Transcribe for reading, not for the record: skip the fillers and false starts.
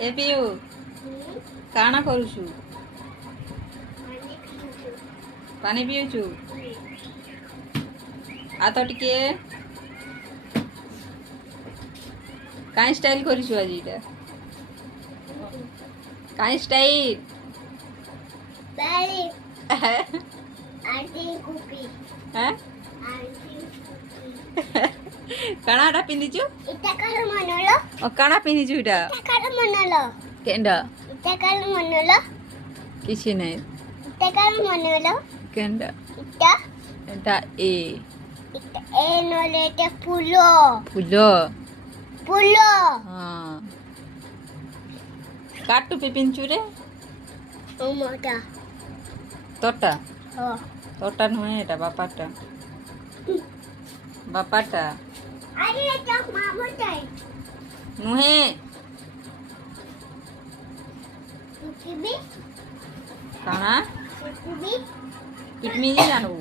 ए पियू काना करूछु पानी पियुछु आ तो टिके काई स्टाइल करिछु आज इटा काई स्टाइल Bali. Auntie cookie. हैं Auntie cookie. कानाटा पिंदिछु Ita kalau manolo. ओ काना पिंदिछु इटा Ita kalau manolo. Kenda Ita kalau manolo. किछि नै Ita kalau manolo. Kenda Ita. एटा ए Ita nole te pulo. फुलो Pulo. हां काटू पे पिंचु रे Omoda. तोटा Oh. तोटा नुहे एटा बापाटा बापाटा Ari tak mama dai. नुहे Cookie bi. काना Cookie bi. पिटमी जी जानू